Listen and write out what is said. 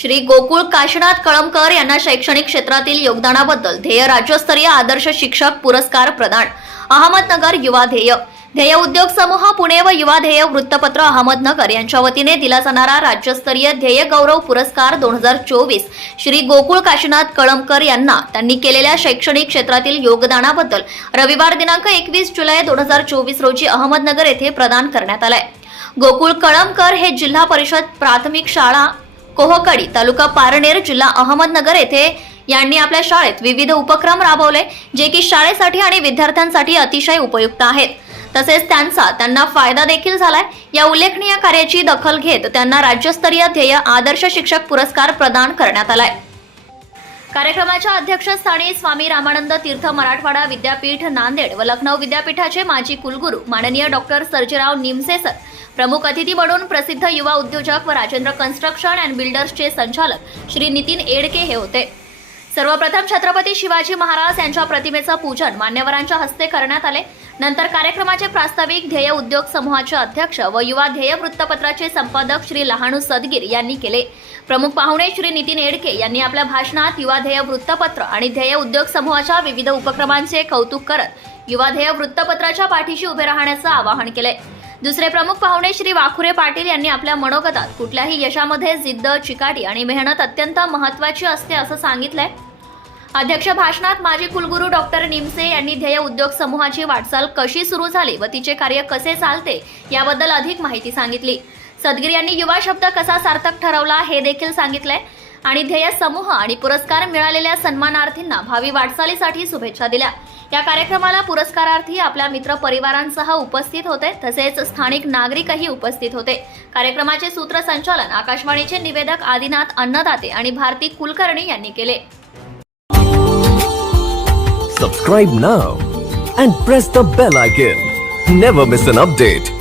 श्री गोकुळ काशनाथ कळमकर यांना शैक्षणिक क्षेत्रातील योगदानाबद्दल ध्येय राज्यस्तरीय आदर्श शिक्षक पुरस्कार प्रदान. अहमदनगर युवा ध्येय. ध्येय उद्योग समूह पुणे व युवा ध्येय वृत्तपत्र अहमदनगर यांच्या वतीने दिला जाणारा राज्यस्तरीय ध्येय गौरव पुरस्कार दोन हजार चोवीस. श्री गोकुळ काशीनाथ कळमकर यांना त्यांनी केलेल्या शैक्षणिक क्षेत्रातील योगदानाबद्दल रविवार दिनांक एकवीस जुलै दोन हजार चोवीस रोजी अहमदनगर येथे प्रदान करण्यात आलाय. गोकुळ कळमकर हे जिल्हा परिषद प्राथमिक शाळा कोहकडी तालुका पारनेर जिल्हा अहमदनगर येथे यांनी आपल्या शाळेत विविध उपक्रम राबवले जे की शाळेसाठी आणि विद्यार्थ्यांसाठी अतिशय उपयुक्त आहेत. तसेच त्यांचा त्यांना फायदा देखील झालाय. या उल्लेखनीय कार्याची दखल घेत त्यांना राज्यस्तरीय ध्येय आदर्श शिक्षक पुरस्कार प्रदान करण्यात आलाय. कार्यक्रमाच्या अध्यक्षस्थानी स्वामी रामानंद तीर्थ मराठवाडा विद्यापीठ नांदेड व लखनौ विद्यापीठाचे माजी कुलगुरू माननीय डॉक्टर सर्जेराव निमसे सर प्रमुख अतिथी म्हणून प्रसिद्ध युवा उद्योजक व राजेंद्र कन्स्ट्रक्शन अँड बिल्डर्सचे संचालक श्री नितीन एडके हे होते. सर्वप्रथम छत्रपती शिवाजी महाराज यांच्या प्रतिमेचं पूजन मान्यवरांच्या हस्ते करण्यात आले. नंतर कार्यक्रमाचे प्रास्ताविक ध्येय उद्योग समूहाचे अध्यक्ष व युवा ध्येय वृत्तपत्राचे संपादक श्री लहानू सदगीर यांनी केले. प्रमुख पाहुणे श्री नितीन एडके यांनी आपल्या भाषणात युवा ध्येय वृत्तपत्र आणि ध्येय उद्योग समूहाच्या विविध उपक्रमांचे कौतुक करत युवा ध्येय वृत्तपत्राच्या पाठीशी उभे राहण्याचं आवाहन केले. दुसरे प्रमुख पाहुणे श्री वाखुरे पाटील यांनी आपल्या मनोगतात कुठल्याही यशामध्ये जिद्द चिकाटी आणि मेहनत अत्यंत महत्वाची असते असं सांगितलंय. अध्यक्ष भाषणात माजी कुलगुरू डॉक्टर निमसे यांनी ध्येय उद्योग समूहाची वाटचाल कशी सुरू झाली व तिचे कार्य कसे चालते याबद्दल अधिक माहिती सांगितली. सदगीर यांनी युवा शब्द कसा सार्थक ठरवला हे देखील सांगितलंय आणि ध्येय समूह आणि पुरस्कार मिळालेल्या सन्मानार्थींना भावी वाटचालीसाठी शुभेच्छा दिल्या. या कार्यक्रमाला पुरस्कारार्थी आपल्या मित्र परिवारांसह उपस्थित होते. तसेच स्थानिक नागरिकही उपस्थित होते. कार्यक्रमाचे सूत्रसंचालन आकाशवाणीचे निवेदक आदिनाथ अन्नदाते आणि भारती कुलकर्णी यांनी केले. Subscribe now and press the bell icon never miss an update